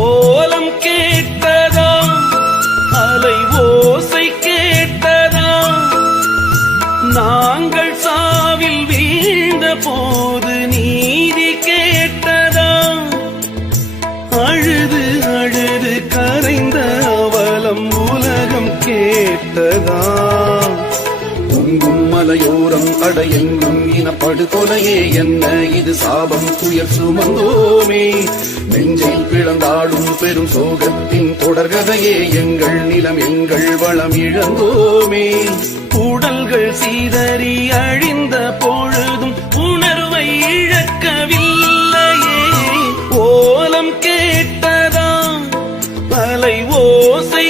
ஓலம் கேட்டதா அலை ஓசை கேட்டதா நாங்கள் சாவில் வீழ்ந்த போது நீதி கேட்டதா அழுது அழுது கரைந்த அவலம் உலகம் கேட்டதா பொங்கும் மலையோரம் அடையெங்கும் இனப்படுகொலையே என்ன இது சாபம் துயர் சுமந்தோமே நெஞ்சில் பிளந்தாடும் பெரும் சோகத்தின் தொடர்கதையே எங்கள் நிலம் எங்கள் வளம் இழந்தோமே உடல்கள் சீதறி அழிந்த பொழுதும் உணர்வை இழக்கவில்லையே ஓலம் கேட்டதா அலை ஓசை